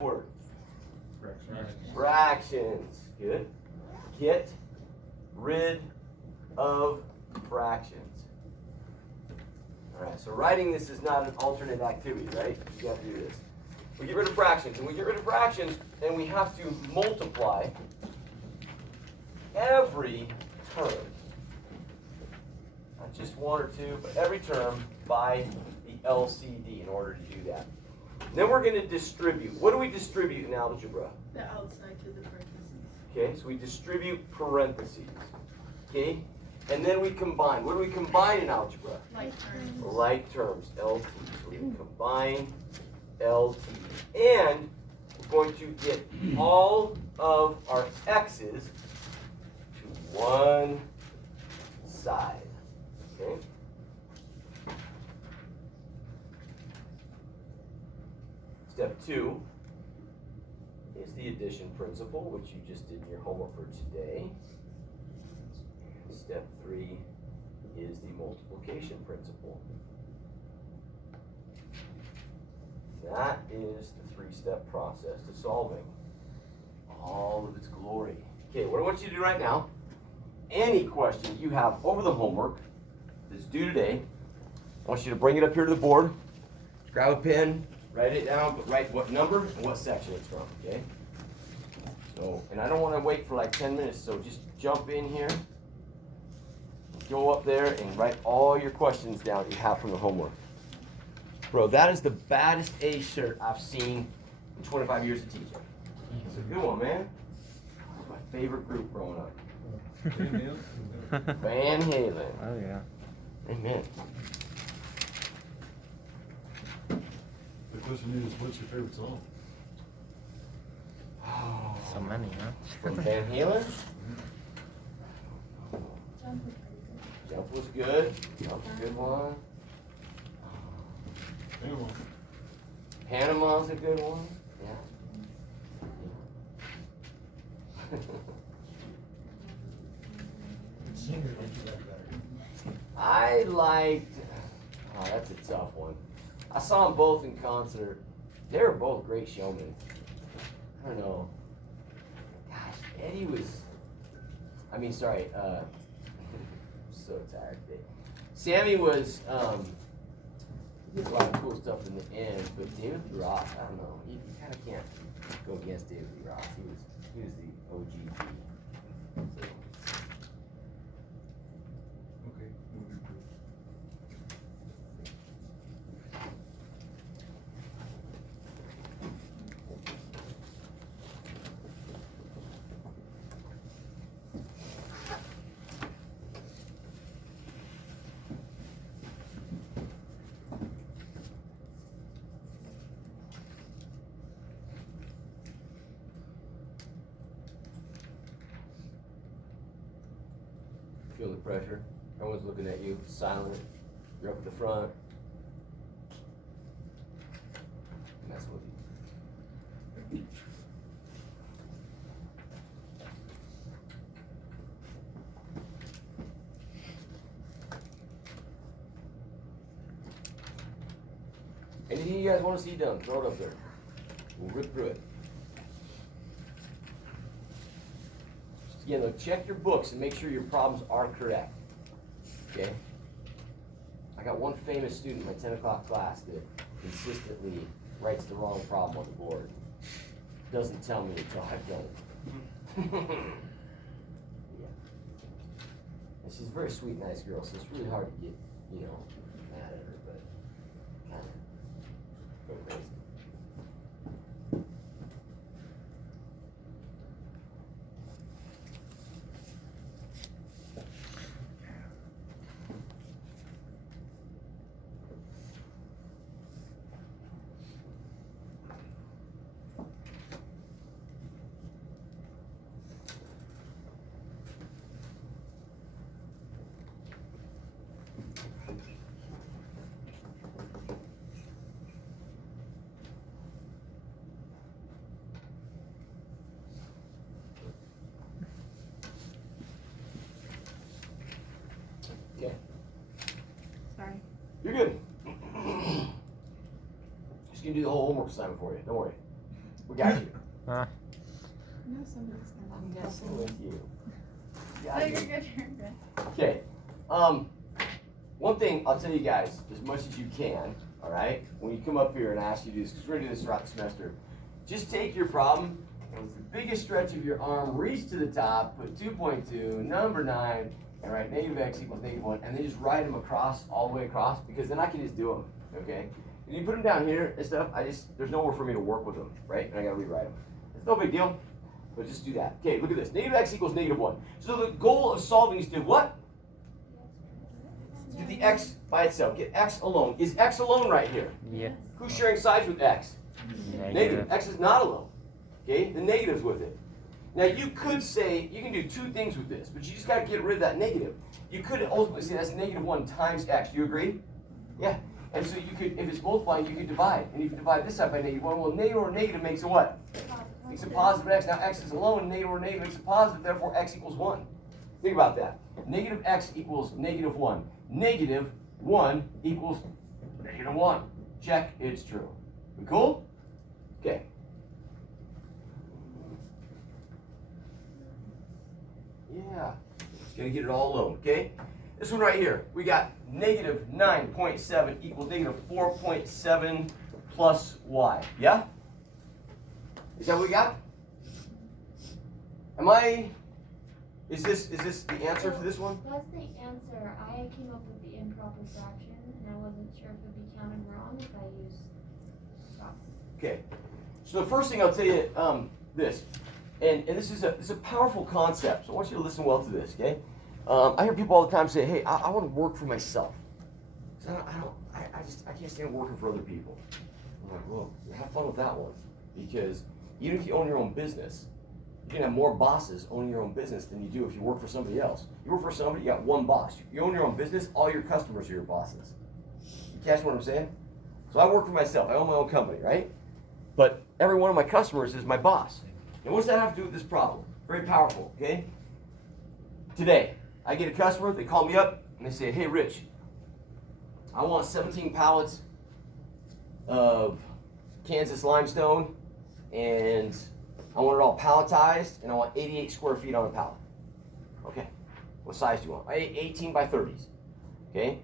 word? Fractions. Good. Get rid of fractions. Alright, so writing this is not an alternate activity, right? You have to do this. We get rid of fractions. And we get rid of fractions, then we have to multiply every term. Not just one or two, but every term by the LCD in order to do that. Then we're going to distribute. What do we distribute in algebra? The outside to the parentheses. Okay, so we distribute parentheses. Okay, and then we combine. What do we combine in algebra? Like terms. Like terms, LT. So we combine LT. And we're going to get all of our x's to one side. Okay? Step 2 is the addition principle, which you just did in your homework for today. Step 3 is the multiplication principle. That is the 3-step process to solving all of its glory. Okay, what I want you to do right now, any question you have over the homework that's due today, I want you to bring it up here to the board, grab a pen, write it down, but write what number and what section it's from, okay? So, and I don't want to wait for like 10 minutes, so just jump in here, go up there and write all your questions down that you have from the homework. Bro, that is the baddest A shirt I've seen in 25 years of teaching. It's a good one, man. It's my favorite group growing up. Van Halen. Oh, yeah. Amen. The question is, what's your favorite song? Oh, So many, huh? from Van Halen? Jump was good. Jump's a good one. Anyone? Panama's a good one. Yeah. Singer did you like better? I liked. Oh, that's a tough one. I saw them both in concert. They were both great showmen. I don't know. Gosh, Eddie was. I mean, sorry. I'm so tired today. Sammy was. He did a lot of cool stuff in the end, but David Lee Roth, I don't know. You kind of can't go against David Lee Roth. He was the OG. So. Okay. Feel the pressure. Everyone's looking at you, silent. You're up at the front. Messing with you. Anything you guys want to see done, throw it up there. We'll rip through it. Again, though, check your books and make sure your problems are correct. Okay? I got one famous student in my 10 o'clock class that consistently writes the wrong problem on the board. Doesn't tell me until I've done it. Yeah. And she's a very sweet, nice girl, so it's really hard to get, mad at her, but kind of go crazy. Okay. Sorry. You're good. Just gonna do the whole homework assignment for you. Don't worry. We Got you. No, somebody's gonna. I'm guessing. With you. No, Got you're you. good, you're good. Okay. One thing I'll tell you guys, as much as you can, all right, when you come up here and I ask you to do this, because we're going to do this throughout the semester, just take your problem and with the biggest stretch of your arm, reach to the top, put 2.2, number 9, and write negative x equals negative 1, and then just write them across, all the way across, because then I can just do them, okay? And you put them down here and stuff, there's nowhere for me to work with them, right? And I got to rewrite them. It's no big deal, but just do that. Okay, look at this. Negative x equals negative 1. So the goal of solving is to what? Do the x by itself. Get x alone. Is x alone right here? Yeah. Who's sharing sides with x? Negative. X is not alone. Okay? The negative's with it. Now you could say, you can do two things with this, but you just got to get rid of that negative. You could ultimately say that's negative 1 times x. Do you agree? Yeah. And so you could, if it's multiplying, you could divide. And you can divide this side by negative 1. Well, negative over negative makes a what? Makes a positive x. Now x is alone, and negative over negative makes a positive, therefore x equals 1. Think about that. Negative x equals negative 1. Negative 1 equals negative 1. Check, it's true. We cool? Okay. Yeah. Just gonna get it all alone, okay? This one right here, we got negative 9.7 equals negative 4.7 plus y. Yeah? Is that what we got? Is this the answer to this one? That's the answer. I came up with the improper fraction, and I wasn't sure if it'd be counted wrong if I used proper. Okay. So the first thing I'll tell you, this, and this is a powerful concept. So I want you to listen well to this, okay? I hear people all the time say, "Hey, I want to work for myself. 'Cause I can't stand working for other people." I'm like, well, have fun with that one, because even if you own your own business, you can have more bosses owning your own business than you do if you work for somebody else. You work for somebody, you got one boss. You own your own business, all your customers are your bosses. You catch what I'm saying? So I work for myself. I own my own company, right? But every one of my customers is my boss. And what does that have to do with this problem? Very powerful, okay? Today, I get a customer, they call me up, and they say, "Hey, Rich, I want 17 pallets of Kansas limestone, and I want it all palletized, and I want 88 square feet on a pallet." Okay, what size do you want? 18 by 30s, okay?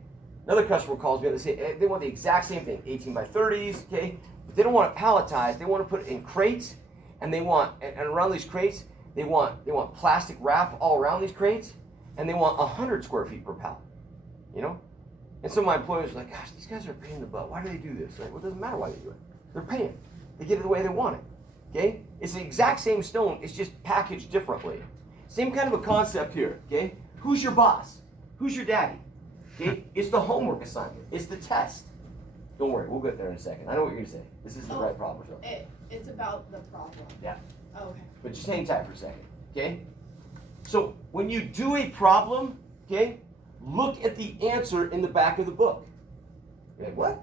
Another customer calls me up, they say they want the exact same thing, 18 by 30s, okay? But they don't want it palletized, they want to put it in crates, and they want, and around these crates, they want plastic wrap all around these crates, and they want 100 square feet per pallet, you know? And some of my employees are like, "Gosh, these guys are a pain in the butt. Why do they do this?" Like, well, it doesn't matter why they do it. They're paying. They get it the way they want it. Okay? It's the exact same stone, it's just packaged differently. Same kind of a concept here, okay? Who's your boss? Who's your daddy? Okay? It's the homework assignment. It's the test. Don't worry, we'll get there in a second. I know what you're gonna say. This is the right problem or something. It's about the problem. Yeah. Oh, okay. But just hang tight for a second, okay? So when you do a problem, okay, look at the answer in the back of the book. You're like, what?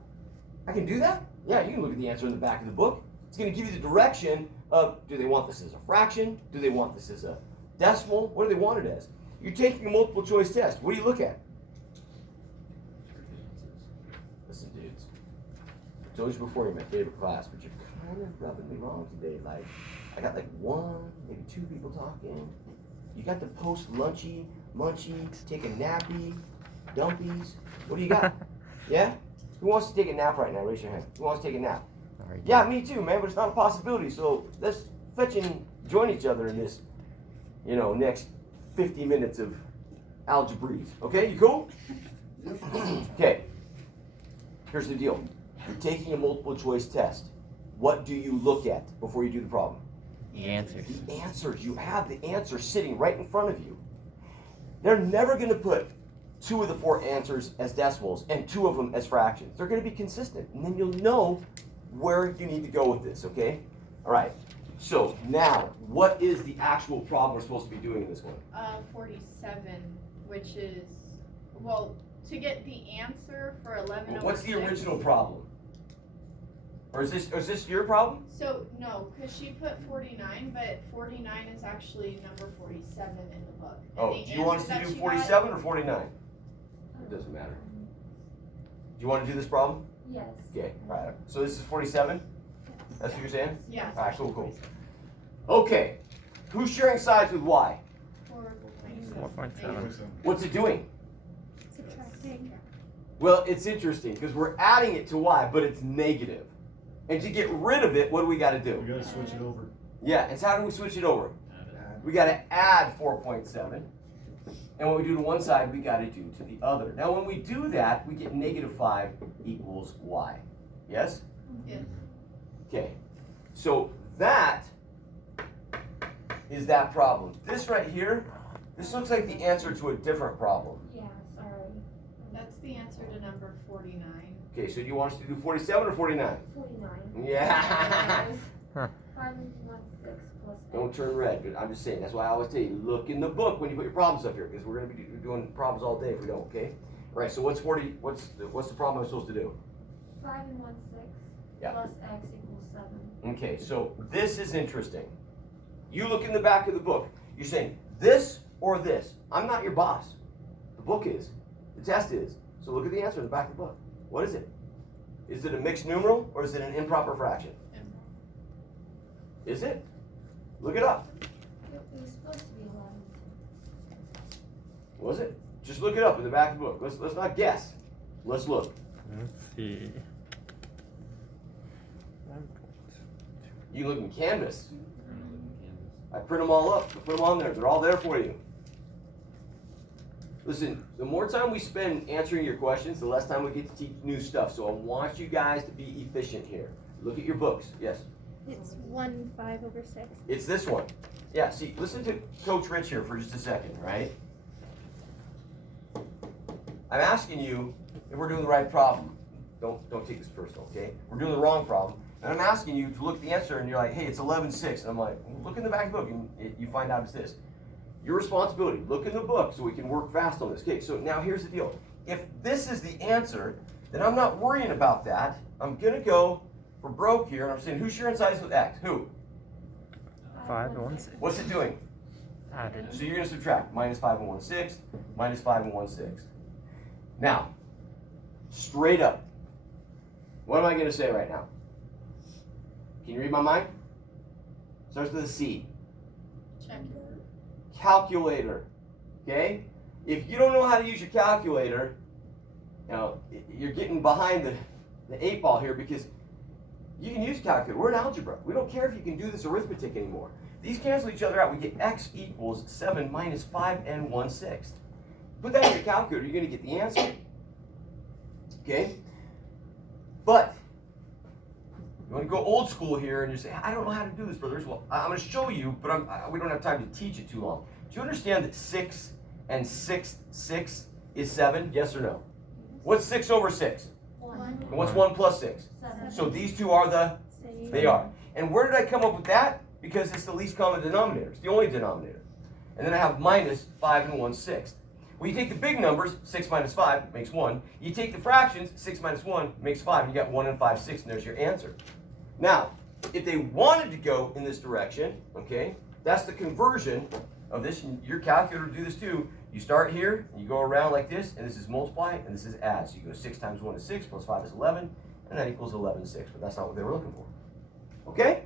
I can do that? Yeah, you can look at the answer in the back of the book. It's going to give you the direction of, do they want this as a fraction? Do they want this as a decimal? What do they want it as? You're taking a multiple choice test. What do you look at? Listen, dudes. I told you before you're my favorite class, but you're kind of rubbing me wrong today. Like, I got like one, maybe two people talking. You got the post-lunchy, munchy, take a nappy, dumpies. What do you got? Yeah? Who wants to take a nap right now? Raise your hand. Who wants to take a nap? Yeah, me too, man, but it's not a possibility. So let's fetch and join each other in this, next 50 minutes of algebras. Okay, you cool? Okay. Here's the deal. You're taking a multiple choice test. What do you look at before you do the problem? The answers. The answers. You have the answer sitting right in front of you. They're never going to put 2 of the 4 answers as decimals and 2 of them as fractions. They're going to be consistent, and then you'll know where you need to go with this, okay? All right. So now, what is the actual problem we're supposed to be doing in this one? 47, which is, well, to get the answer for 11 over What's the 6. original problem? Or is this your problem? So, no, because she put 49, but 49 is actually number 47 in the book. And Oh, the do you want us answer to that do she got- 47 or 49? It doesn't matter. Do you want to do this problem? Yes. Okay, all right. So this is 47? That's what you're saying? Yeah. Alright, cool. Okay, who's sharing sides with y? 4.7. What's it doing? Subtracting. Well, it's interesting because we're adding it to y, but it's negative. And to get rid of it, what do we got to do? We gotta switch it over. Yeah, and so how do we switch it over? We got to add 4.7. And what we do to one side, we got to do to the other. Now, when we do that, we get negative 5 equals y. Yes? Yes. Okay. So that is that problem. This right here, this looks like the answer to a different problem. Yeah, sorry. That's the answer to number 49. Okay, so do you want us to do 47 or 49? 49. Yeah. 5 and 1, 6 plus Don't x. turn red, but I'm just saying, that's why I always tell you, look in the book when you put your problems up here, because we're gonna be doing problems all day if we don't, okay? All right, so what's the problem I'm supposed to do? 5 and 1, 6 Yeah. plus x equals 7. Okay, so this is interesting. You look in the back of the book, you're saying this or this. I'm not your boss. The book is, the test is. So look at the answer in the back of the book. What is it? Is it a mixed numeral or is it an improper fraction? Is it? Look it up. It was supposed to be 11. Was it? Just look it up in the back of the book. Let's not guess. Let's look. Let's see. You look in Canvas. I print them all up. I put them on there. They're all there for you. Listen, the more time we spend answering your questions, the less time we get to teach new stuff. So I want you guys to be efficient here. Look at your books. Yes. It's 1/5/6. It's this one. Yeah, see, listen to Coach Rich here for just a second, right? I'm asking you if we're doing the right problem. Don't take this personal, okay? We're doing the wrong problem. And I'm asking you to look at the answer and you're like, hey, it's 11/6. And I'm like, look in the back of the book and you find out it's this. Your responsibility, look in the book so we can work fast on this. Okay, so now here's the deal. If this is the answer, then I'm not worrying about that. I'm gonna go for broke here and I'm saying, who's sharing sides with x? Who? 5 and 1 6. What's it doing? Added. So you're gonna subtract minus 5 and 1/6, minus 5 and 1/6. Now, straight up, what am I gonna say right now? Can you read my mind? Starts with a C. Check it. Calculator. Okay? If you don't know how to use your calculator, you know, you're getting behind the 8 ball here because you can use a calculator. We're in algebra. We don't care if you can do this arithmetic anymore. These cancel each other out. We get x equals 7 minus 5 and 1/6. Put that in your calculator, you're going to get the answer. Okay? But you want to go old school here and you say, I don't know how to do this, brothers. Well, I'm going to show you, but we don't have time to teach it too long. Do you understand that 6 and 6 is 7? Yes or no? What's 6 over 6? 1. And what's 1 plus 6? 7. So these two are they are. And where did I come up with that? Because it's the least common denominator. It's the only denominator. And then I have minus 5 and 1/6. Well, you take the big numbers, 6 minus 5 makes 1. You take the fractions, 6 minus 1 makes 5. You got 1 and 5/6, and there's your answer. Now, if they wanted to go in this direction, okay, that's the conversion of this. And your calculator will do this too. You start here, and you go around like this, and this is multiply, and this is add. So you go 6 times 1 is 6, plus 5 is 11, and that equals 11/6. But that's not what they were looking for. Okay?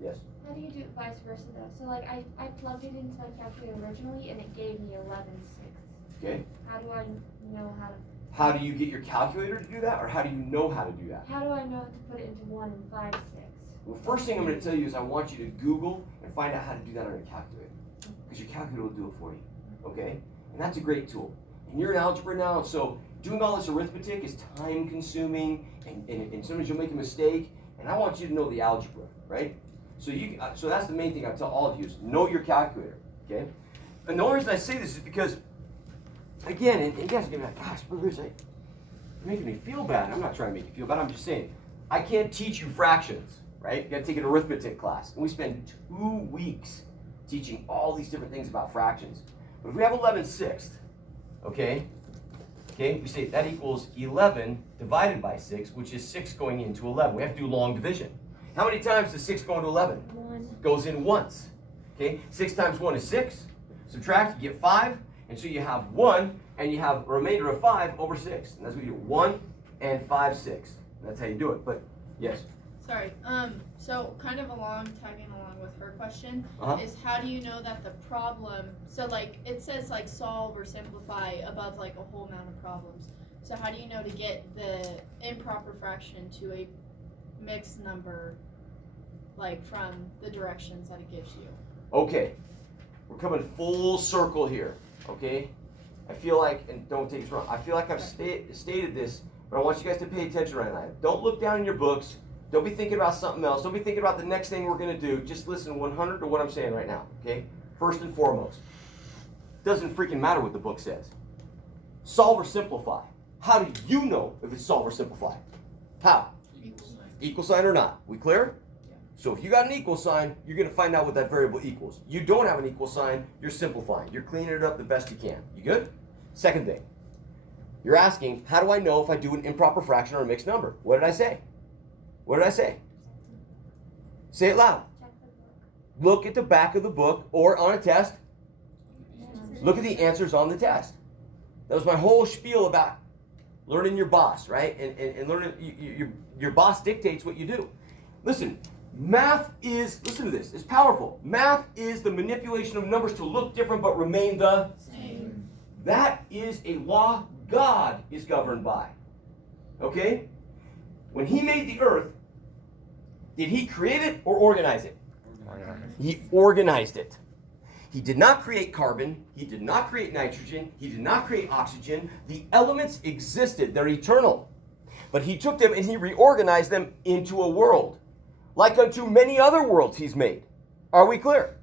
Yes? How do you do it vice versa though? So like I plugged it into my calculator originally and it gave me 11/6. Okay. How do I know how to? How do you get your calculator to do that, or how do you know how to do that? How do I know to put it into 1 and 5/6? Well, first thing I'm going to tell you is I want you to Google and find out how to do that on your calculator. Because your calculator will do it for you. Okay? And that's a great tool. And you're in algebra now, so doing all this arithmetic is time consuming, and sometimes you'll make a mistake, and I want you to know the algebra, right? So that's the main thing I tell all of you is know your calculator, okay? And the only reason I say this is because, again, and you guys are going to be like, gosh, brothers, you're making me feel bad. I'm not trying to make you feel bad. I'm just saying, I can't teach you fractions, right? You got to take an arithmetic class. And we spend 2 weeks teaching all these different things about fractions. But if we have 11/6, okay, we say that equals 11 divided by 6, which is 6 going into 11. We have to do long division. How many times does 6 go into 11? 1. Goes in once. Okay, 6 times 1 is 6. Subtract, you get 5. And so you have 1, and you have a remainder of 5 over 6. And that's what you do, 1 and 5/6. That's how you do it. But, yes? Sorry. So kind of tagging along with her question Uh-huh. is how do you know that the problem? So like it says like solve or simplify above like a whole amount of problems. So how do you know to get the improper fraction to a mixed number, like from the directions that it gives you? Okay, we're coming full circle here, okay? I feel like, and don't take this wrong, I feel like I've stated this, but I want you guys to pay attention right now. Don't look down in your books. Don't be thinking about something else. Don't be thinking about the next thing we're going to do. Just listen 100 to what I'm saying right now, okay? First and foremost, doesn't freaking matter what the book says. Solve or simplify. How do you know if it's solve or simplify? How? Equal sign or not. We clear? So if you got an equal sign, you're going to find out what that variable equals. You don't have an equal sign, you're simplifying. You're cleaning it up the best you can. You good? Second thing, you're asking, how do I know if I do an improper fraction or a mixed number? What did I say? What did I say? Say it loud. Check the book. Look at the back of the book or on a test. Look at the answers on the test. That was my whole spiel about learning your boss, right? And learning, your boss dictates what you do. Listen, math is, listen to this, it's powerful. Math is the manipulation of numbers to look different but remain the Same. That is a law God is governed by. Okay? When he made the earth, did he create it or organize it? He organized it. He did not create carbon. He did not create nitrogen. He did not create oxygen. The elements existed. They're eternal. But he took them and he reorganized them into a world, like unto many other worlds he's made. Are we clear?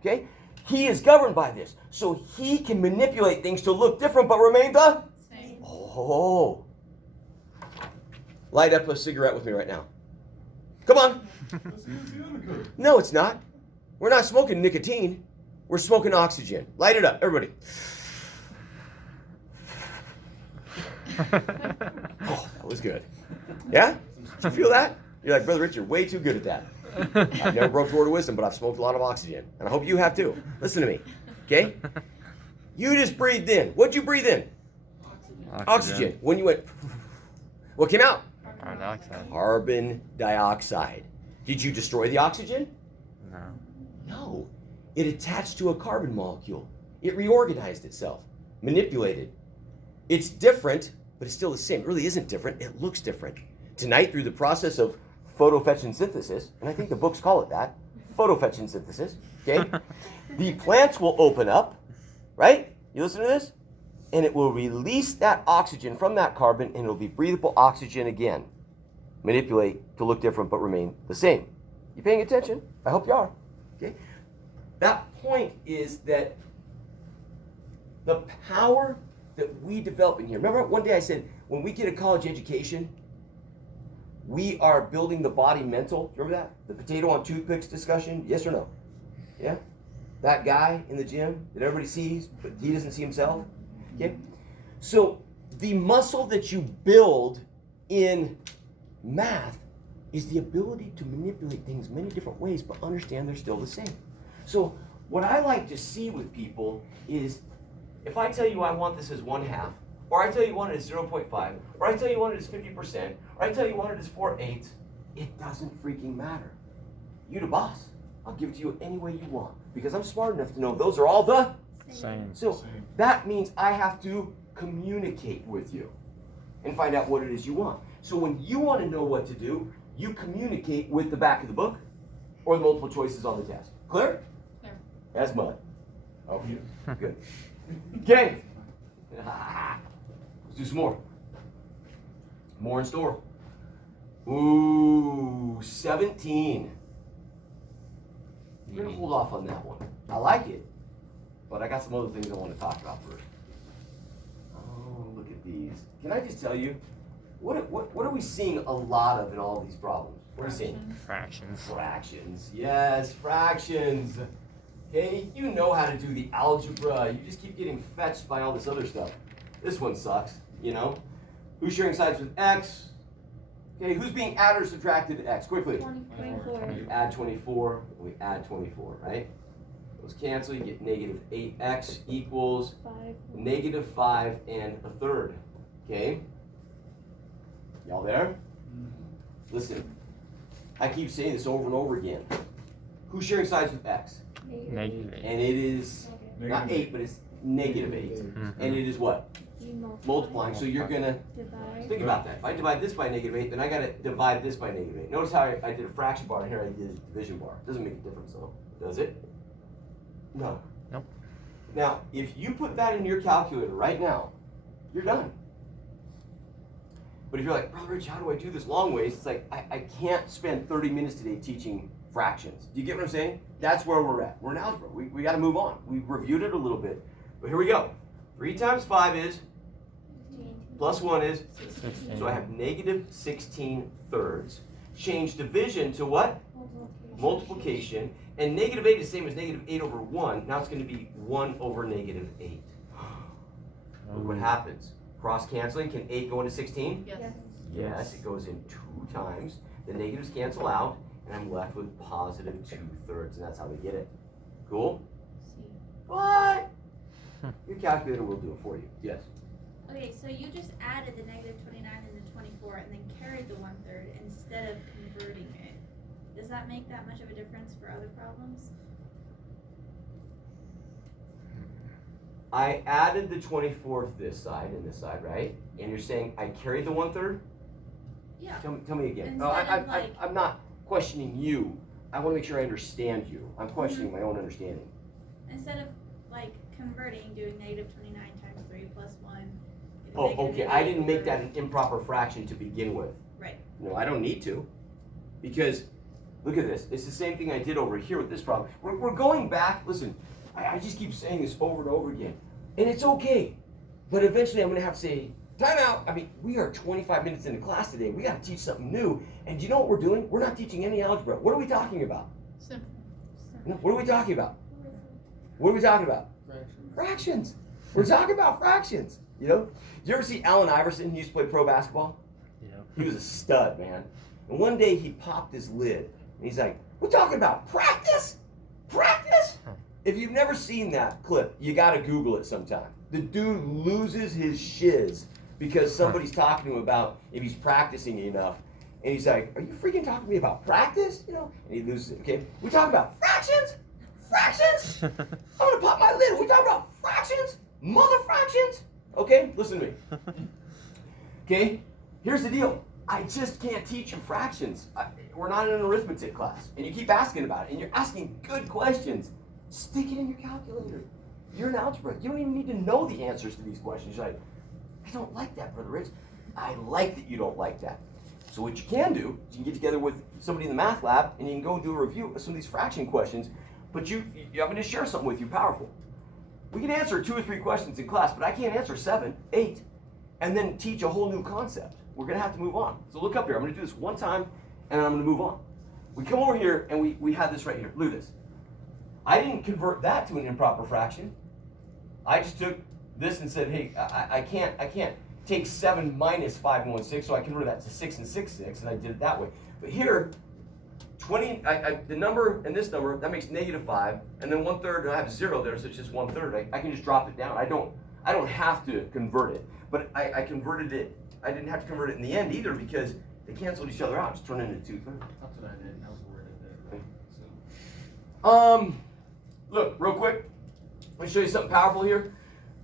Okay? He is governed by this. So he can manipulate things to look different but remain the Same. Oh. Light up a cigarette with me right now. Come on. That's the indicator. No, it's not. We're not smoking nicotine. We're smoking oxygen. Light it up, everybody. Oh, that was good. Yeah? Did you feel that? You're like, Brother Rich, you're way too good at that. I've never broke the word of wisdom, but I've smoked a lot of oxygen. And I hope you have too. Listen to me. Okay? You just breathed in. What'd you breathe in? Oxygen. When you went, what came out? Carbon dioxide. Carbon dioxide. Did you destroy the oxygen? No. No. It attached to a carbon molecule. It reorganized itself, manipulated. It's different, but it's still the same. It really isn't different. It looks different. Tonight, through the process of photosynthesis, and I think the books call it that, photosynthesis, okay? The plants will open up, right? You listen to this? And it will release that oxygen from that carbon, and it'll be breathable oxygen again. Manipulate to look different, but remain the same. You paying attention? I hope you are. Okay? That point is that the power that we develop in here. Remember one day I said, when we get a college education, we are building the body mental. Remember that? The potato on toothpicks discussion? Yes or no? Yeah? That guy in the gym that everybody sees, but he doesn't see himself? Okay? So the muscle that you build in math is the ability to manipulate things many different ways, but understand they're still the same. So what I like to see with people is, if I tell you I want this as 1/2, or I tell you you want it as 0.5, or I tell you you want it as 50%, or I tell you you want it as 4/8, it doesn't freaking matter. You're the boss. I'll give it to you any way you want, because I'm smart enough to know those are all the Same. So that means I have to communicate with you and find out what it is you want. So when you want to know what to do, you communicate with the back of the book or the multiple choices on the test. Clear? Clear. As mud. Oh, yeah. Good. Okay. Let's do some more. More in store. Ooh, 17. We're going to hold off on that one. I like it, but I got some other things I want to talk about first. Oh, look at these. Can I just tell you, what are we seeing a lot of in all of these problems? What are we seeing? Fractions. Fractions. Yes, fractions. Okay, you know how to do the algebra. You just keep getting fetched by all this other stuff. This one sucks, you know? Who's sharing sides with x? Okay, who's being added or subtracted to x? Quickly. 24. You add 24, we add 24, right? Those cancel, you get negative 8x equals 5. negative 5 1/3. Okay? Y'all there? Listen, I keep saying this over and over again. Who's sharing sides with x? Negative 8. And it is not 8, but it's negative 8. And it is what? You Multiplying. So you're gonna divide. think about that. If I divide this by negative 8, then I gotta divide this by negative 8. Notice how I did a fraction bar, and here I did a division bar. Doesn't make a difference though, does it? No. Nope. Now, if you put that in your calculator right now, you're done. But if you're like, Brother Rich, how do I do this long ways? It's like, I can't spend 30 minutes today teaching fractions. Do you get what I'm saying? That's where we're at. We're in algebra. We got to move on. We reviewed it a little bit. But here we go. 3 times 5 is, plus 1 is, 16. so I have negative 16 thirds. Change division to what? Multiplication. And negative 8 is the same as negative 8 over 1. Now it's going to be 1 over negative 8. Look what happens. Cross canceling. Can 8 go into 16? Yes. Yes, it goes in 2 times. The negatives cancel out, and I'm left with positive 2/3, and that's how we get it. Cool? See. What? Your calculator will do it for you. Yes. Okay, so you just added the negative 29 and the 24 and then carried the 1/3 instead of converting it. Does that make that much of a difference for other problems? I added the 24th this side and this side, right? And you're saying I carried the 1/3? Yeah. Tell me again. Instead of, like- I'm not questioning you. I want to make sure I understand you. I'm questioning my own understanding. Instead of like converting, doing negative 29 times 3 plus 1. get a Oh, negative okay. I 8 didn't make over- that an improper fraction to begin with. Right. No, I don't need to. Because, look at this. It's the same thing I did over here with this problem. We're going back. Listen, I just keep saying this over and over again. And it's okay. But eventually I'm going to have to say, time out. I mean, we are 25 minutes into class today. We got to teach something new. And do you know what we're doing? We're not teaching any algebra. What are we talking about? Simple. No, what are we talking about? What are we talking about? Fractions. We're talking about fractions. You know? Did you ever see Allen Iverson? He used to play pro basketball. Yep. He was a stud, man. And one day he popped his lid. And he's like, we're talking about practice? Practice? If you've never seen that clip, you got to Google it sometime. The dude loses his shiz because somebody's talking to him about if he's practicing enough. And he's like, are you freaking talking to me about practice? You know? And he loses it, okay? We talking about fractions? Fractions? I'm going to pop my lid. We talking about fractions? Mother fractions? Okay? Listen to me. Okay? Here's the deal. I just can't teach you fractions. We're not in an arithmetic class. And you keep asking about it. And you're asking good questions. Stick it in your calculator. You're in algebra. You don't even need to know the answers to these questions. You're like, I don't like that, Brother Rich. I like that you don't like that. So what you can do is you can get together with somebody in the math lab and you can go do a review of some of these fraction questions. But I'm going to share something with you powerful. We can answer 2 or 3 questions in class, but I can't answer 7, 8, and then teach a whole new concept. We're going to have to move on. So look up here. I'm going to do this one time, and then I'm going to move on. We come over here, and we have this right here. Look at this. I didn't convert that to an improper fraction. I just took this and said, hey, I can't take 7 minus 5 and 1/6, so I converted that to 6 and 6/6, and I did it that way. But here, 20, the number and this number, that makes -5, and then 1/3, and I have 0 there, so it's just 1/3. I can just drop it down. I don't have to convert it, but I converted it. I didn't have to convert it in the end either because they canceled each other out. Just turn it into 2/3. That's what I did, and I was worried at that. So. Look, real quick. Let me show you something powerful here.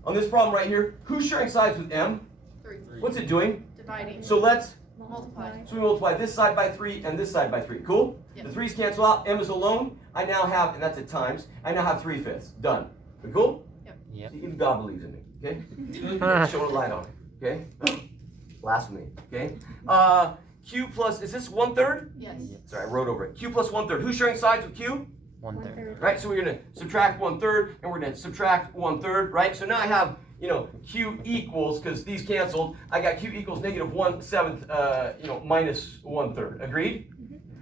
On this problem right here, who's sharing sides with M? 3. What's it doing? Dividing. So let's, Multiply. so we multiply this side by 3 and this side by 3. Cool? Yep. The 3's cancel out. M is alone. I now have, and that's at times, I now have 3/5. Done. We cool? Yep. See, even God believes in me. Okay? Showing a light on it. Okay? Blasphemy. Okay? Q plus, is this 1/3? Yes. Sorry, I wrote over it. Q plus 1/3. Who's sharing sides with Q? 1/3. Right, so we're going to subtract 1/3, and we're going to subtract 1/3, right? So now I have, Q equals, because these canceled, I got Q equals -1/7, minus 1/3. Agreed?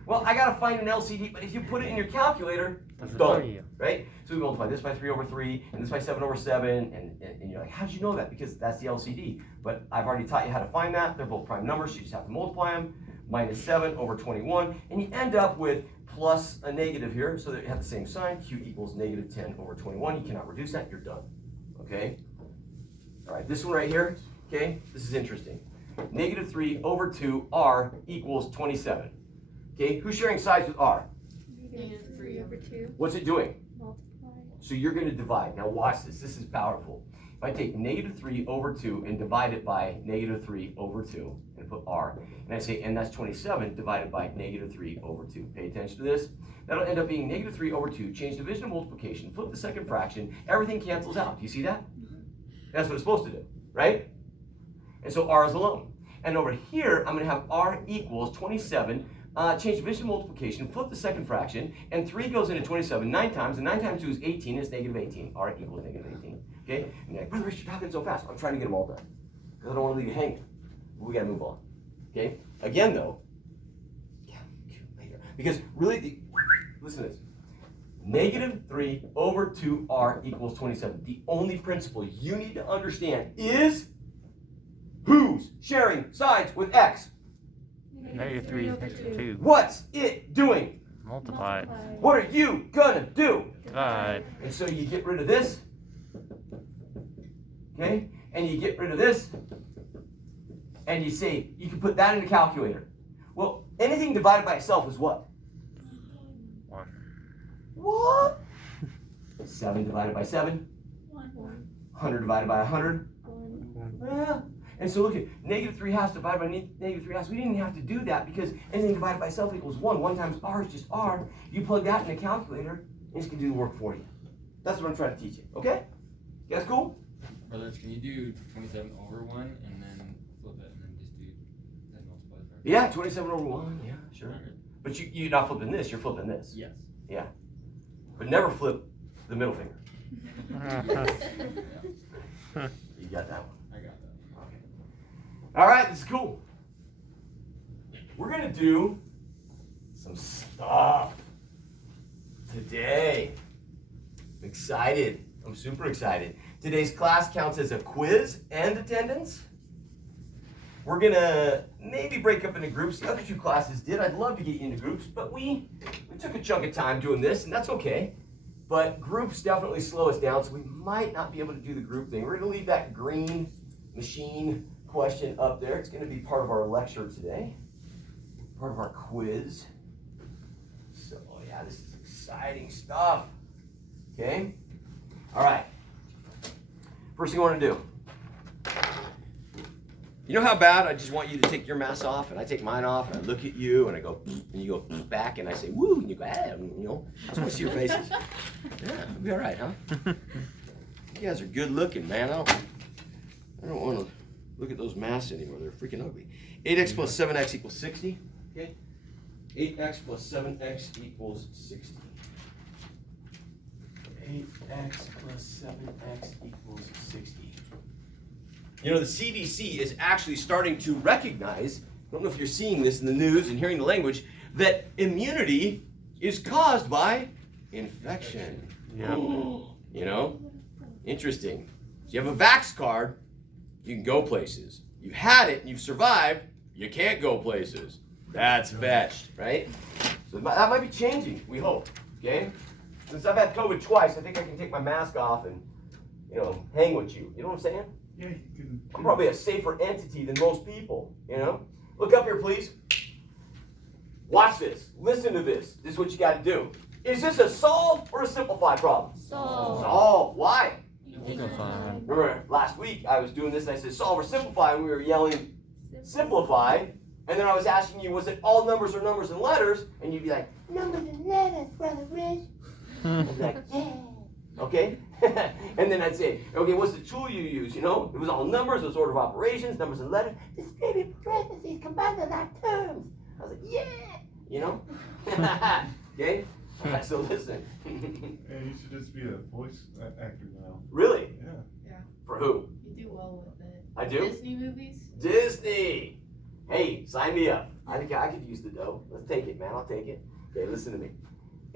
Well, I got to find an LCD, but if you put it in your calculator, it's Does it done, for you. right? So we multiply this by 3/3, and this by 7/7, and you're like, how'd you know that? Because that's the LCD. But I've already taught you how to find that. They're both prime numbers, so you just have to multiply them. -7/21, and you end up with plus a negative here, so that you have the same sign. Q equals -10/21. You cannot reduce that. You're done. Okay? All right, this one right here, okay? This is interesting. -3/2 R equals 27. Okay, who's sharing sides with R? Negative 3 over 2. What's it doing? Multiply. So you're going to divide. Now watch this. This is powerful. If I take negative 3 over 2 and divide it by negative 3 over 2 and put R, and I say, and that's 27 divided by negative 3 over 2. Pay attention to this. That'll end up being negative 3 over 2. Change division and multiplication. Flip the second fraction. Everything cancels out. Do you see that? That's what it's supposed to do, right? And so R is alone. And over here, I'm going to have R equals 27. Change division and multiplication. Flip the second fraction. And 3 goes into 27 9 times. And 9 times 2 is 18. It's negative 18. R equals negative 18. Okay? And you're like, Brother Rich, you're talking so fast. I'm trying to get them all done. Because I don't want to leave you hanging. But we got to move on. Okay? Again, though. Yeah, later. Because really, listen to this. Negative 3 over 2R equals 27. The only principle you need to understand is who's sharing sides with X? Negative 3 next to 2. What's it doing? Multiply. What are you gonna do? Divide. And so you get rid of this. Okay? And you get rid of this. And you say, you can put that in the calculator. Well, anything divided by itself is what? 1. What? 7 divided by 7. 100 divided by 100. 1. Yeah. And so look at negative 3 halves divided by negative 3 halves. We didn't have to do that because anything divided by itself equals 1. 1 times R is just R. You plug that in the calculator, and it's going to do the work for you. That's what I'm trying to teach you. Okay? You guys cool? Brother, can you do 27 over 1 and then flip it and then just do that multiplies by? Yeah, 27 over 1. Yeah, sure. But you're not flipping this. You're flipping this. Yes. Yeah. But never flip the middle finger. You got that one. I got that. Okay. All right, this is cool. We're going to do some stuff today. I'm excited. I'm super excited. Today's class counts as a quiz and attendance. We're going to maybe break up into groups. The other 2 classes did. I'd love to get you into groups, but we took a chunk of time doing this, and that's okay. But groups definitely slow us down, so we might not be able to do the group thing. We're going to leave that green machine question up there. It's going to be part of our lecture today, part of our quiz. So, yeah, this is exciting stuff. Okay? All right. First thing I want to do. You know how bad I just want you to take your mask off, and I take mine off, and I look at you, and I go, and you go back, and I say, woo, and you go, ah, you know, I just want to see your faces. Yeah, it'll be all right, huh? You guys are good looking, man. I don't want to look at those masks anymore. They're freaking ugly. 8x plus 7x equals 60. Okay? 8x plus 7x equals 60. 8x plus 7x equals 60. You know, the CDC is actually starting to recognize, I don't know if you're seeing this in the news and hearing the language, that immunity is caused by infection. Yep. You know? Interesting. So you have a Vax card, you can go places. You've had it and you've survived, you can't go places. That's fetched, right? So that might be changing, we hope, okay? Since I've had COVID twice, I think I can take my mask off and, you know, hang with you. You know what I'm saying? Yeah, you can. I'm probably a safer entity than most people, you know? Look up here, please. Watch this. Listen to this. This is what you got to do. Is this a solve or a simplify problem? Solve. Solve. Why? Simplify. Remember, last week I was doing this and I said solve or simplify, and we were yelling simplify, and then I was asking you, was it all numbers or numbers and letters? And you'd be like, numbers and letters, Brother Rich. I'd be like, yeah. Okay? And then I'd say, okay, what's the tool you use? You know, it was all numbers, it was order of operations, numbers and letters. Distributed parentheses combined to like terms. I was like, yeah. You know? Okay? All right, so listen. Yeah, you should just be a voice actor now. Really? Yeah. For who? You do well with it. I do? Disney movies? Disney. Hey, sign me up. I think I could use the dough. Let's take it, man. I'll take it. Okay, listen to me.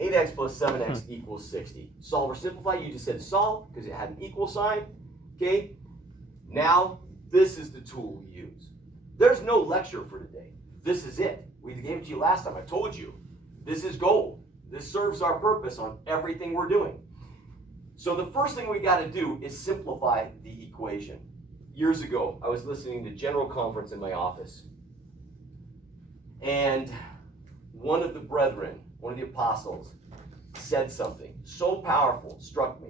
8x plus 7x equals 60. Solve or simplify, you just said solve because it had an equal sign. Okay? Now, this is the tool we use. There's no lecture for today. This is it. We gave it to you last time. I told you. This is gold. This serves our purpose on everything we're doing. So the first thing we got to do is simplify the equation. Years ago, I was listening to General Conference in my office. And one of the brethren, one of the apostles, said something so powerful, struck me.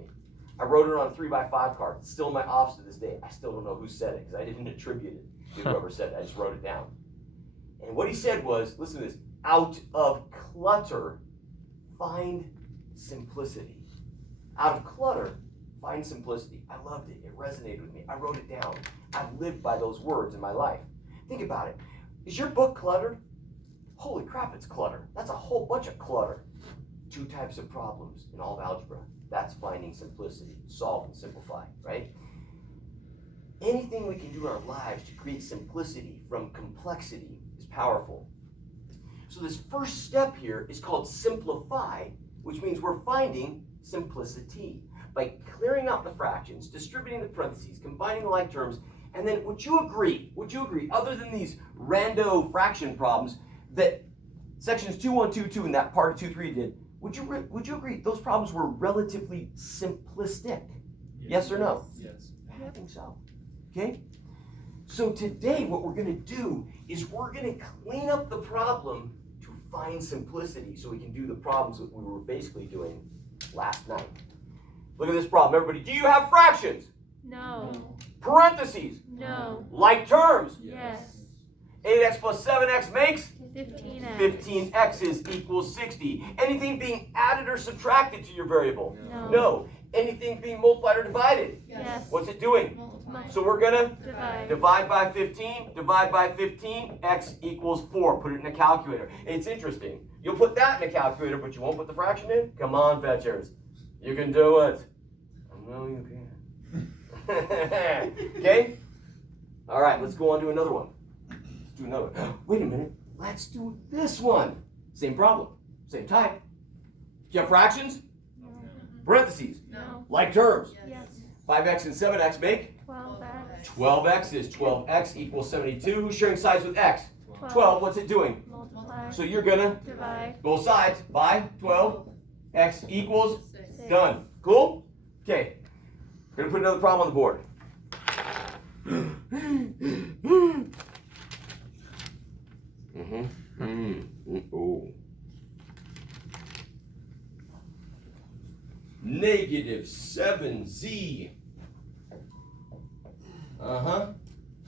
I wrote it on a 3x5 card. It's still in my office to this day. I still don't know who said it because I didn't attribute it to whoever said it. I just wrote it down. And what he said was, listen to this, out of clutter, find simplicity. Out of clutter, find simplicity. I loved it. It resonated with me. I wrote it down. I've lived by those words in my life. Think about it. Is your book cluttered? Holy crap, it's clutter. That's a whole bunch of clutter. 2 types of problems in all of algebra. That's finding simplicity. Solve and simplify, right? Anything we can do in our lives to create simplicity from complexity is powerful. So this first step here is called simplify, which means we're finding simplicity by clearing out the fractions, distributing the parentheses, combining the like terms, and then would you agree, other than these rando fraction problems that sections 2.1.2.2 and that part of 2.3 did, would you agree those problems were relatively simplistic? Yes or no? Yes. I think so. Okay? So today what we're going to do is we're going to clean up the problem to find simplicity so we can do the problems that we were basically doing last night. Look at this problem, everybody. Do you have fractions? No. Parentheses? No. Like terms? Yes. 8x plus 7x makes? 15x. 15x's equals 60. Anything being added or subtracted to your variable? No. No. Anything being multiplied or divided? Yes. What's it doing? Multiply. So we're gonna Divide. divide by 15, divide by 15, x equals 4. Put it in a calculator. It's interesting. You'll put that in a calculator, but you won't put the fraction in? Come on, fetchers. You can do it. I know you can. Okay? All right, let's go on to another one. Let's do another one. Wait a minute. Let's do this one. Same problem, same type. Do you have fractions? Parentheses. No. Like terms. Yes. 5x and 7x make? 12x. 12x is 12x equals 72. Who's sharing sides with x? 12. What's it doing? Multiply. So you're gonna Divide. both sides by 12. X equals 6. done. Cool? Okay. We're gonna put another problem on the board. Oh. Negative 7z.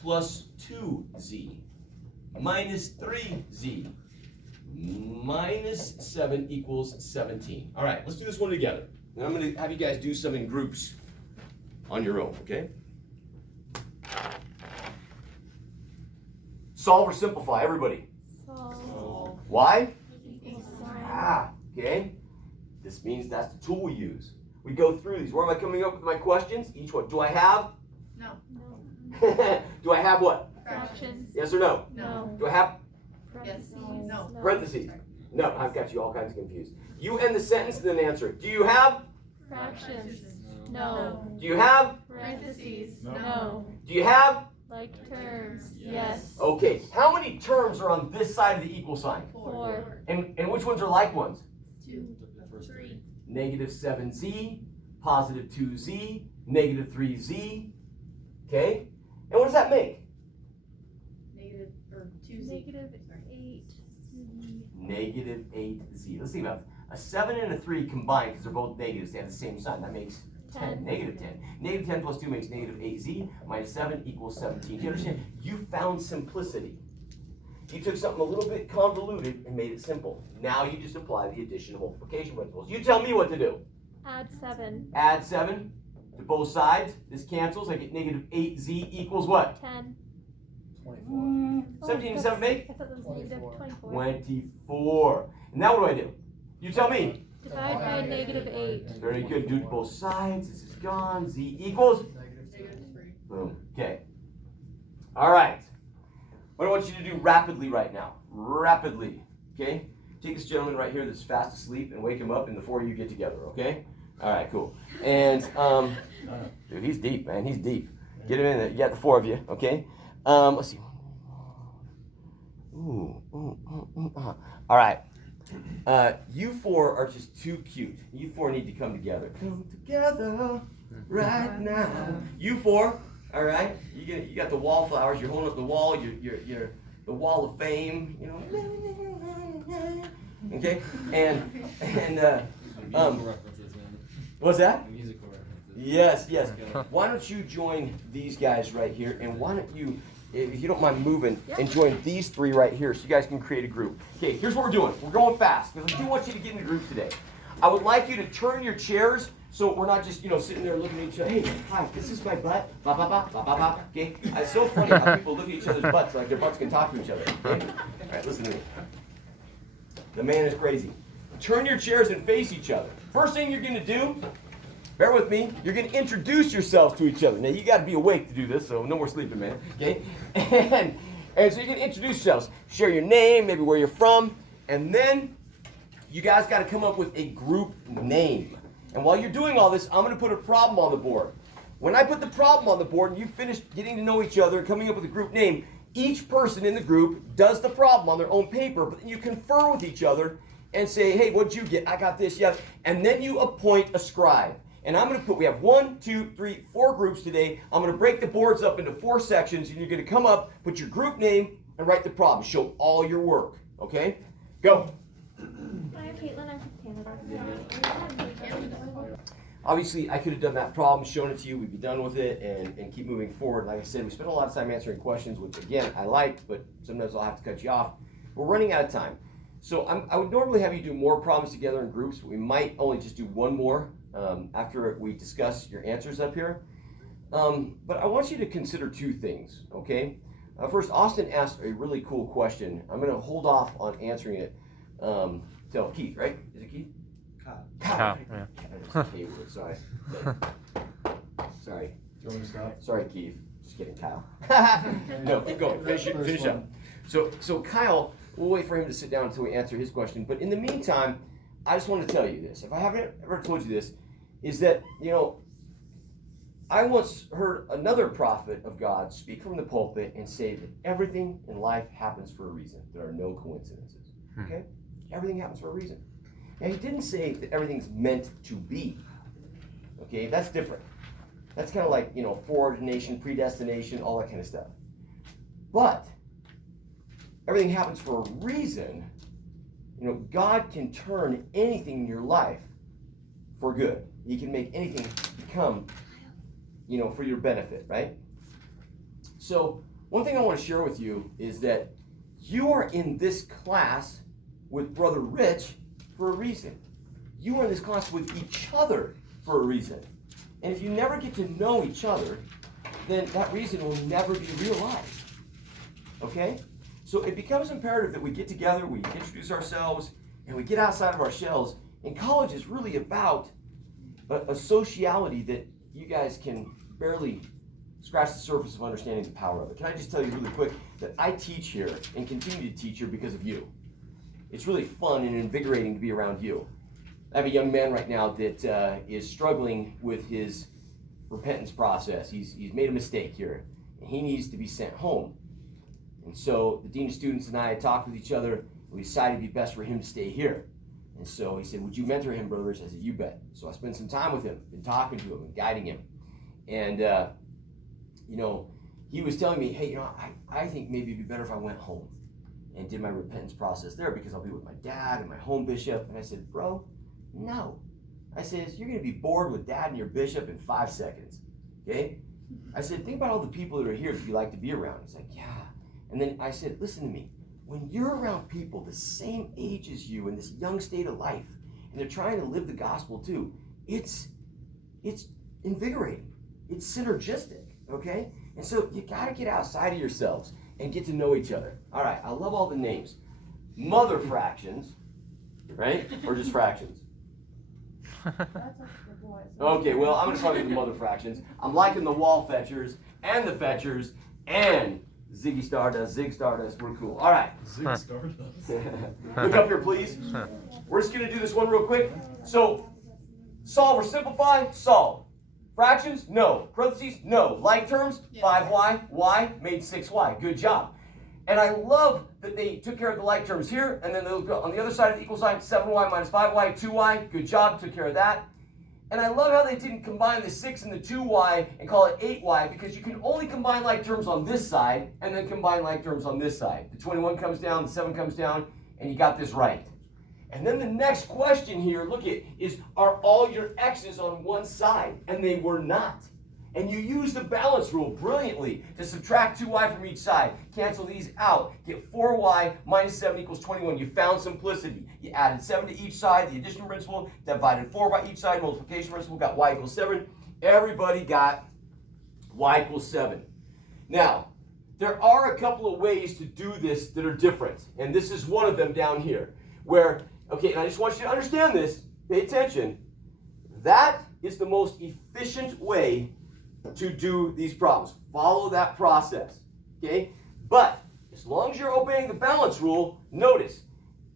Plus 2z. Minus 3z. Minus 7 equals 17. All right, let's do this one together. And I'm going to have you guys do some in groups on your own, okay? Solve or simplify, everybody. Solve. Why? Equal sign. Okay. This means that's the tool we use. We go through these. Where am I coming up with my questions? Each one. Do I have? No. No. Do I have what? Fractions. Yes or no? No. Do I have Parentheses. No. parentheses? No, I've got you all kinds of confused. You end the sentence and then answer it. Do you have? Fractions. No. Do you have? Parentheses. No. No. Do you have? Like terms. Yes. Okay. How many terms are on this side of the equal sign? 4. And which ones are like ones? 2. The first 3. Negative 7z, positive 2z, negative 3z. Okay? And what does that make? Negative or 2z. Negative 8z. Negative 8z. Let's think about it. A 7 and a 3 combined, because they're both negatives, they have the same sign. That makes 10. Negative 10. Negative 10 plus 2 makes negative 8z. Minus 7 equals 17. Do you understand? You found simplicity. You took something a little bit convoluted and made it simple. Now you just apply the addition and multiplication principles. You tell me what to do. Add 7. Add 7 to both sides. This cancels. I get negative 8z equals what? 10. 17 and 7 make? I thought that was negative 24. 24. And now what do? You tell me. Divide by negative 8. Very good. Do it to both sides. This is gone. Z equals? Negative 3. Boom. Okay. All right. What I want you to do rapidly right now. Rapidly. Okay? Take this gentleman right here that's fast asleep and wake him up, and the 4 of you get together. Okay? All right, cool. And, dude, he's deep, man. He's deep. Get him in there. You got the 4 of you. Okay? Let's see. All right. You 4 are just too cute. You 4 need to come together. Come together right now. You 4, all right. You got the wallflowers. You're holding up the wall. You're the wall of fame. You know. Okay, and Musical references, man. what's that? Musical references. Yes, yes. Okay. Why don't you join these guys right here, and why don't you, if you don't mind moving, and join these three right here, so you guys can create a group. Okay, here's what we're doing. We're going fast because I do want you to get into groups today. I would like you to turn your chairs so we're not just sitting there looking at each other. Hey, hi, this is my butt. Ba ba ba ba ba ba. Okay, it's so funny how people look at each other's butts like their butts can talk to each other. Okay, all right, listen to me. The man is crazy. Turn your chairs and face each other. First thing you're gonna do, bear with me, you're gonna introduce yourselves to each other. Now you gotta be awake to do this, so no more sleeping, man. Okay? And so you're gonna introduce yourselves. Share your name, maybe where you're from, and then you guys gotta come up with a group name. And while you're doing all this, I'm gonna put a problem on the board. When I put the problem on the board and you finish getting to know each other and coming up with a group name, each person in the group does the problem on their own paper, but then you confer with each other and say, hey, what'd you get? I got this, yeah. And then you appoint a scribe. And I'm gonna we have 1, 2, 3, 4 groups today. I'm gonna break the boards up into 4 sections, and you're gonna come up, put your group name, and write the problem. Show all your work, okay? Go. Hi, I'm Caitlin. I'm from Canada. Obviously, I could have done that problem, shown it to you, we'd be done with it, and keep moving forward. Like I said, we spent a lot of time answering questions, which again, I like, but sometimes I'll have to cut you off. We're running out of time. So I would normally have you do more problems together in groups. We might only just do one more after we discuss your answers up here. But I want you to consider 2 things, okay? First, Austin asked a really cool question. I'm gonna hold off on answering it till Keith, right? Is it Keith? Kyle, yeah. K word, sorry. Sorry. Do you want me to stop? Sorry, Keith. Just kidding, Kyle. No, keep going. Finish up. So Kyle, we'll wait for him to sit down until we answer his question. But in the meantime, I just want to tell you this. If I haven't ever told you this, is that, I once heard another prophet of God speak from the pulpit and say that everything in life happens for a reason. There are no coincidences. Okay? Everything happens for a reason. Now, he didn't say that everything's meant to be. Okay? That's different. That's kind of like, foreordination, predestination, all that kind of stuff. But everything happens for a reason. God can turn anything in your life for good. He can make anything become, for your benefit, right? So, one thing I want to share with you is that you are in this class with Brother Rich for a reason. You are in this class with each other for a reason. And if you never get to know each other, then that reason will never be realized. Okay? So it becomes imperative that we get together, we introduce ourselves, and we get outside of our shells. And college is really about a sociality that you guys can barely scratch the surface of understanding the power of it. Can I just tell you really quick that I teach here and continue to teach here because of you. It's really fun and invigorating to be around you. I have a young man right now that is struggling with his repentance process. He's made a mistake here, and he needs to be sent home. And so the dean of students and I had talked with each other, and we decided it'd be best for him to stay here. And so he said, would you mentor him, brothers? I said, you bet. So I spent some time with him, been talking to him and guiding him. And, he was telling me, hey, I think maybe it'd be better if I went home and did my repentance process there because I'll be with my dad and my home bishop. And I said, bro, no. I said, you're going to be bored with dad and your bishop in 5 seconds, okay? I said, think about all the people that are here that you like to be around. He's like, yeah. And then I said, listen to me. When you're around people the same age as you in this young state of life, and they're trying to live the gospel too, it's invigorating. It's synergistic, okay? And so you got to get outside of yourselves and get to know each other. All right, I love all the names. Mother fractions, right? Or just fractions? Okay, well, I'm going to call you the mother fractions. I'm liking the wall fetchers and the fetchers and Ziggy Stardust, Zig Stardust. We're cool. All right. Zig Stardust. Look up here, please. We're just going to do this one real quick. So, solve or simplify? Solve. Fractions? No. Parentheses? No. Like terms? Yeah. 5y. Y made 6y. Good job. And I love that they took care of the like terms here, and then they'll go on the other side of the equal sign, 7y minus 5y, 2y. Good job. Took care of that. And I love how they didn't combine the 6 and the 2y and call it 8y, because you can only combine like terms on this side and then combine like terms on this side. The 21 comes down, the 7 comes down, and you got this right. And then the next question here, look at, is are all your x's on one side? And they were not. And you use the balance rule brilliantly to subtract 2y from each side. Cancel these out. Get 4y minus 7 equals 21. You found simplicity. You added 7 to each side, the addition principle, divided 4 by each side, multiplication principle, got y equals 7. Everybody got y equals 7. Now, there are a couple of ways to do this that are different. And this is one of them down here. Where, okay, and I just want you to understand this. Pay attention. That is the most efficient way to do these problems. Follow that process, okay? But as long as you're obeying the balance rule, notice,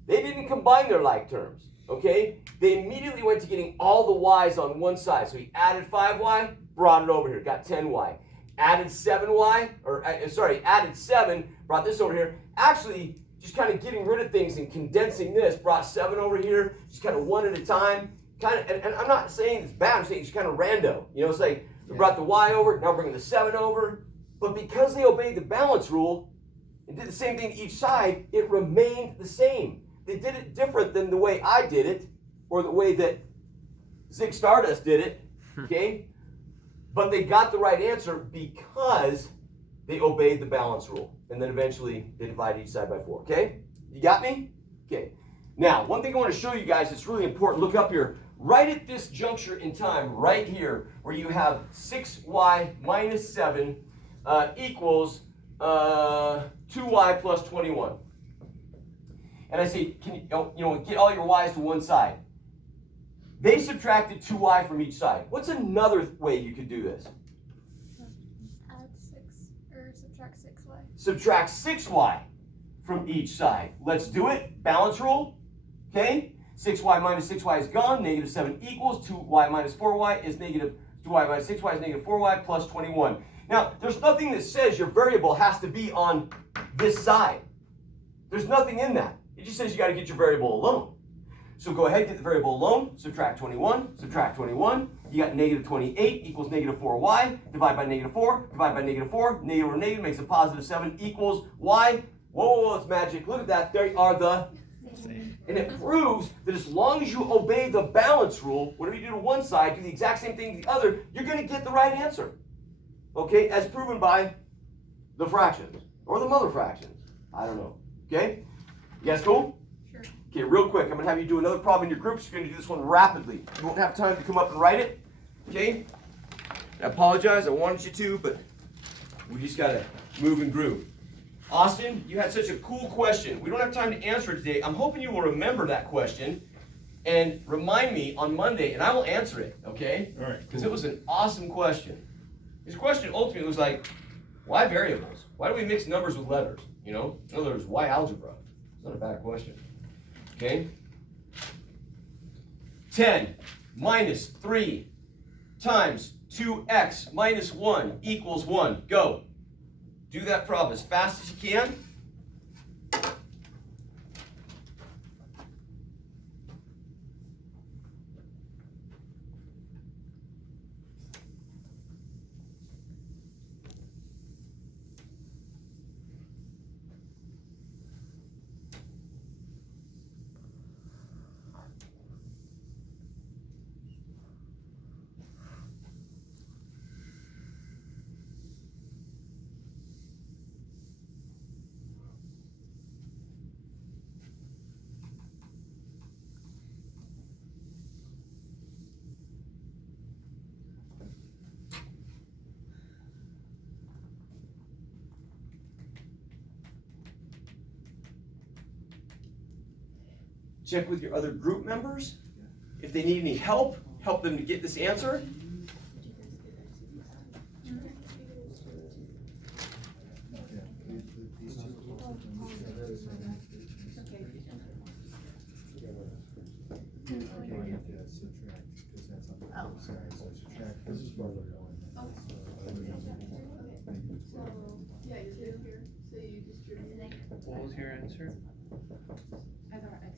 they didn't combine their like terms, okay? They immediately went to getting all the y's on one side. So he added 5y, brought it over here, got 10y. Added 7y, added 7, brought this over here. Actually, just kind of getting rid of things and condensing this, brought 7 over here, just kind of one at a time. Kind of, and I'm not saying it's bad, I'm saying it's kind of rando. You know, it's like, we brought the y over, now we're bringing the 7 over. But because they obeyed the balance rule and did the same thing to each side, it remained the same. They did it different than the way I did it, or the way that Zig Stardust did it, okay? But they got the right answer because they obeyed the balance rule. And then eventually they divided each side by 4, okay? You got me? Okay. Now, one thing I want to show you guys that's really important, look up here. Right at this juncture in time, right here, where you have 6y minus 7 equals 2y plus 21. And I say, can you get all your y's to one side. They subtracted 2y from each side. What's another way you could do this? Add 6, or subtract 6y. Subtract 6y from each side. Let's do it. Balance rule. Okay? 6y minus 6y is gone. Negative 7 equals 2y minus 4y is negative 2y minus 6y is negative 4y plus 21. Now, there's nothing that says your variable has to be on this side. There's nothing in that. It just says you got to get your variable alone. So go ahead, get the variable alone, subtract 21, subtract 21. You got negative 28 equals negative 4y. Divide by negative 4, divide by negative 4. Negative over negative makes a positive 7 equals y. Whoa, it's magic. Look at that. They are the same. And it proves that as long as you obey the balance rule, whatever you do to one side, do the exact same thing to the other, you're going to get the right answer. Okay, as proven by the fractions or the mother fractions. I don't know. Okay? You guys cool? Sure. Okay, real quick, I'm going to have you do another problem in your groups. You're going to do this one rapidly. You won't have time to come up and write it. Okay? I apologize. I wanted you to, but we just got to move and groove. Austin, you had such a cool question. We don't have time to answer it today. I'm hoping you will remember that question and remind me on Monday, and I will answer it, okay? All right. Because it was an awesome question. His question ultimately was like, why variables? Why do we mix numbers with letters? You know, in other words, why algebra? It's not a bad question. Okay? 10 minus 3 times 2x minus 1 equals 1. Go. Do that problem as fast as you can. Check with your other group members. If they need any help, help them to get this answer. This is where we're going. Yeah, you do here. So you distribute. What was your answer? I thought X.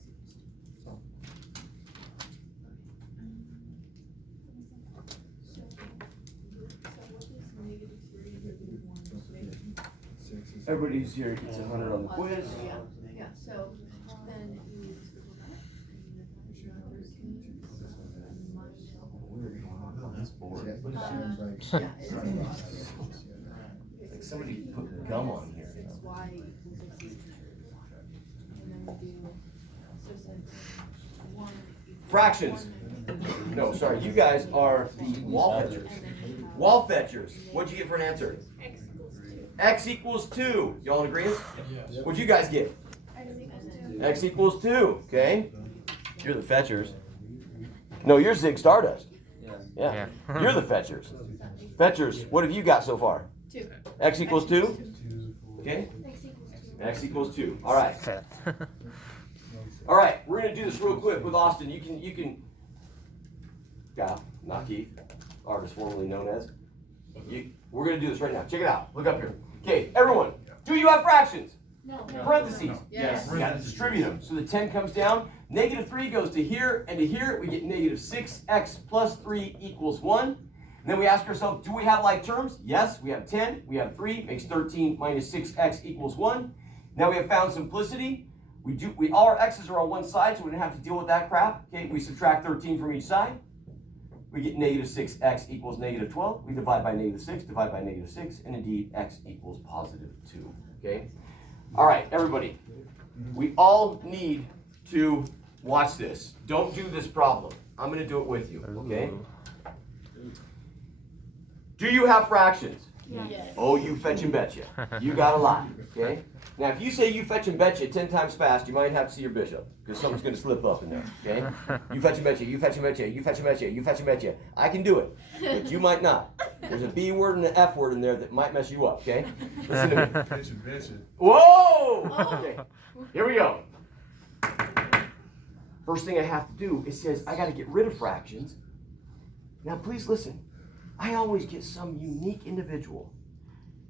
Everybody's here gets 100 on the quiz. Yeah, so then this board? It Look at that. seems like. yeah, it's Like somebody put gum on here. 6y equals x squared. And then we do, so since 1 equals Fractions. 1 No, sorry, you guys are the wall fetchers. and then you have Wall fetchers. What'd you get for an answer? X equals 2. X equals 2. Y'all in agreement? Yes. What'd you guys get? X equals 2. X equals 2, okay? You're the fetchers. No, you're Zig Stardust. Yeah. You're the fetchers. Fetchers, what have you got so far? 2. X equals 2? Okay? X equals 2. X equals 2. All right. All right, we're gonna do this real quick with Austin. You can, Kyle, not Keith, artist formerly known as. We're gonna do this right now. Check it out. Look up here. Okay, everyone, do you have fractions? No. Parentheses. Yes. We gotta distribute them. So the 10 comes down. -3 goes to here and to here. We get -6x plus 3 equals 1. And then we ask ourselves, do we have like terms? Yes, we have 10. We have 3, makes 13 minus 6x equals 1. Now we have found simplicity. All our x's are on one side, so we don't have to deal with that crap. Okay, we subtract 13 from each side. We get -6x equals -12. We divide by -6, divide by -6, and indeed x equals +2. Okay? All right, everybody. We all need to watch this. Don't do this problem. I'm going to do it with you, okay? Do you have fractions? Yes. Oh, you fetch and betcha. You got a lot, okay? Now, if you say you fetch and betcha 10 times fast, you might have to see your bishop, because something's going to slip up in there, okay? You fetch and betcha, you fetch and betcha, you fetch and betcha, you fetch and betcha. I can do it, but you might not. There's a B word and an F word in there that might mess you up, okay? Listen to me. Bitch and bitch it. Whoa! Okay, here we go. First thing I have to do, it says I got to get rid of fractions. Now, please listen. I always get some unique individual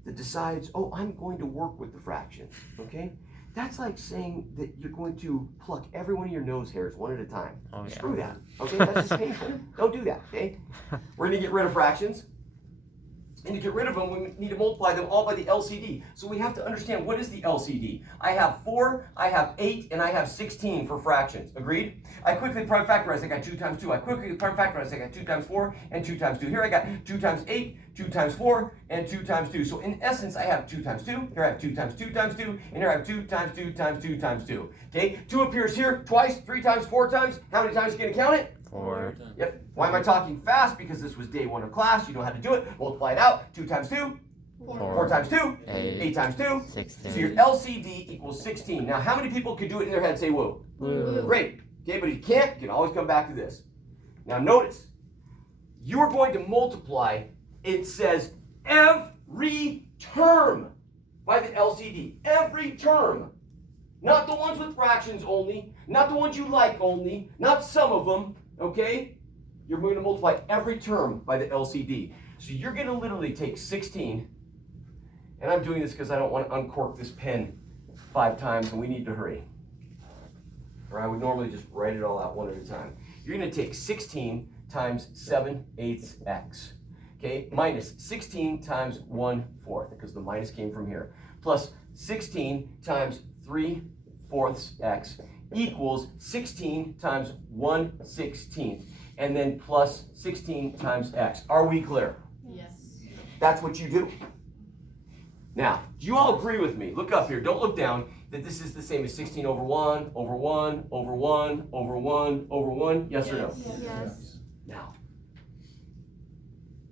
that decides, oh, I'm going to work with the fractions, okay? That's like saying that you're going to pluck every one of your nose hairs one at a time. Oh, yeah. Screw that, okay? That's just painful. Don't do that, okay? We're going to get rid of fractions. And to get rid of them, we need to multiply them all by the LCD. So we have to understand, what is the LCD? I have 4, I have 8, and I have 16 for fractions. Agreed? I quickly prime factorize, I got 2 times 2. I quickly prime factorize, I got 2 times 4 and 2 times 2. Here I got 2 times 8, 2 times 4, and 2 times 2. So in essence, I have 2 times 2. Here I have 2 times 2 times 2. And here I have 2 times 2 times 2 times 2. Okay? 2 appears here twice, 3 times, 4 times. How many times are you going to count it? 4. Yep. Why am I talking fast? Because this was day 1 of class. You know how to do it. Multiply it out. 2 times 2. 4 times 2. 8 times 2. 16. So your LCD equals 16. Now, how many people can do it in their head? Say woo. Woo. Great. Okay, but if you can't, you can always come back to this. Now, notice. You are going to multiply. It says every term by the LCD. Every term. Not the ones with fractions only. Not the ones you like only. Not some of them. Okay? You're going to multiply every term by the LCD. So you're going to literally take 16, and I'm doing this because I don't want to uncork this pen 5 times, and we need to hurry. Or I would normally just write it all out one at a time. You're going to take 16 times 7/8 x, okay, minus 16 times 1/4, because the minus came from here, plus 16 times 3/4 x equals 16 times 1/16, and then plus 16 times x. Are we clear? Yes. That's what you do. Now, do you all agree with me? Look up here, don't look down, that this is the same as 16 over 1, over 1, over 1, over 1, over 1? Yes or no? Yes. Now,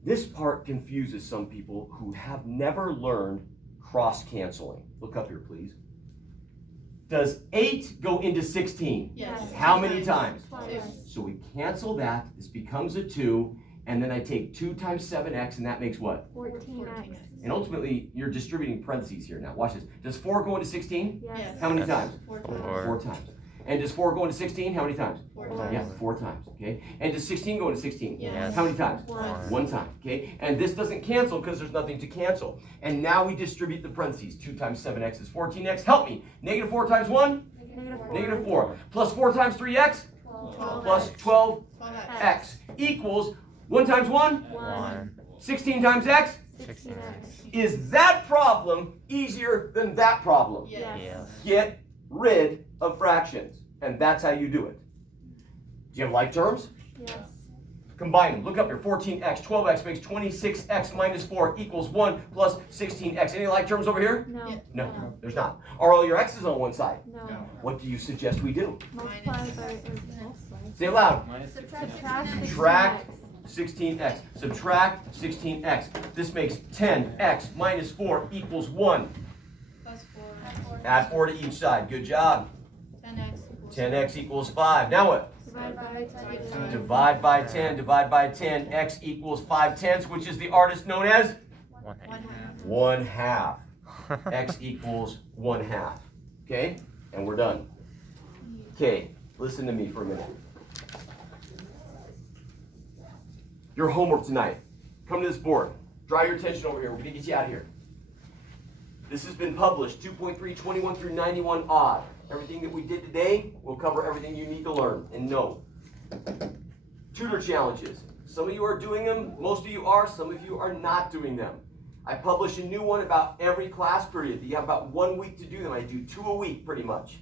this part confuses some people who have never learned cross-canceling. Look up here, please. Does 8 go into 16? Yes. How many times? Two. So we cancel that, this becomes a 2, and then I take 2 times 7x, and that makes what? 14x. And ultimately, you're distributing parentheses here. Now, watch this. Does 4 go into 16? Yes. How many times? 4 Four. times. 4 times. And does 4 go into 16? How many times? 4 Four. times. Yeah, 4 times, okay? And does 16 go into 16? Yes. How many times? One. 1 time, okay? And this doesn't cancel because there's nothing to cancel. And now we distribute the parentheses. 2 times 7x is 14x. Help me. Negative 4 times 1? Negative 4. Plus 4 times 3x? 12. Plus 12x 12x. equals 1 times 1? 1. 16 times x? 16x. Is that problem easier than that problem? Yes. Yes. Get rid of fractions. And that's how you do it. Do you have like terms? Yes. Combine them. Look up here. 14x, 12x makes 26x minus 4 equals 1 plus 16x. Any like terms over here? No. Yeah. No, there's not. Are all your x's on one side? No. What do you suggest we do? Multiply by both sides. Say it loud. Minus Subtract 16x. Subtract 16x. Subtract 16x. This makes 10x minus 4 equals 1. Plus 4. Add 4 to each side. Good job. 10x equals 10x equals 5. Now what? Divide by 10. Divide by 10. Divide by 10. X equals 5/10, which is the artist known as 1/2. X equals 1/2. Okay? And we're done. Okay, listen to me for a minute. Your homework tonight. Come to this board. Draw your attention over here. We're going to get you out of here. This has been published 2.3, 21 through 91 odd. Everything that we did today will cover everything you need to learn and know. Tutor challenges. Some of you are doing them. Most of you are. Some of you are not doing them. I publish a new one about every class period. You have about 1 week to do them. I do 2 a week pretty much.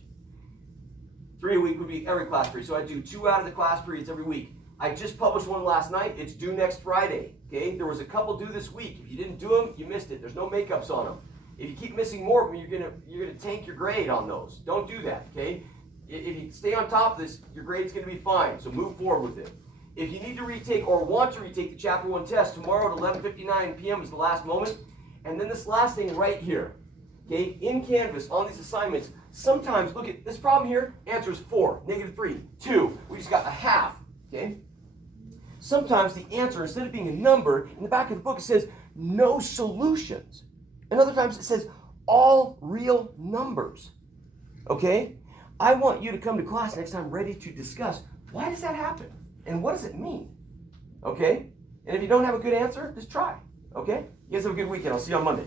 3 a week would be every class period. So I do 2 out of the class periods every week. I just published one last night. It's due next Friday. Okay? There was a couple due this week. If you didn't do them, you missed it. There's no makeups on them. If you keep missing more of them, you're gonna tank your grade on those. Don't do that. Okay? If you stay on top of this, your grade's gonna be fine. So move forward with it. If you need to retake or want to retake the Chapter 1 test, tomorrow at 11:59 p.m. is the last moment. And then this last thing right here. Okay? In Canvas, on these assignments, sometimes, look at this problem here, answer is 4, -3, 2. We just got a half. Okay? Sometimes the answer, instead of being a number, in the back of the book it says no solutions. And other times it says all real numbers. Okay? I want you to come to class next time ready to discuss why does that happen? And what does it mean? Okay? And if you don't have a good answer, just try. Okay? You guys have a good weekend. I'll see you on Monday.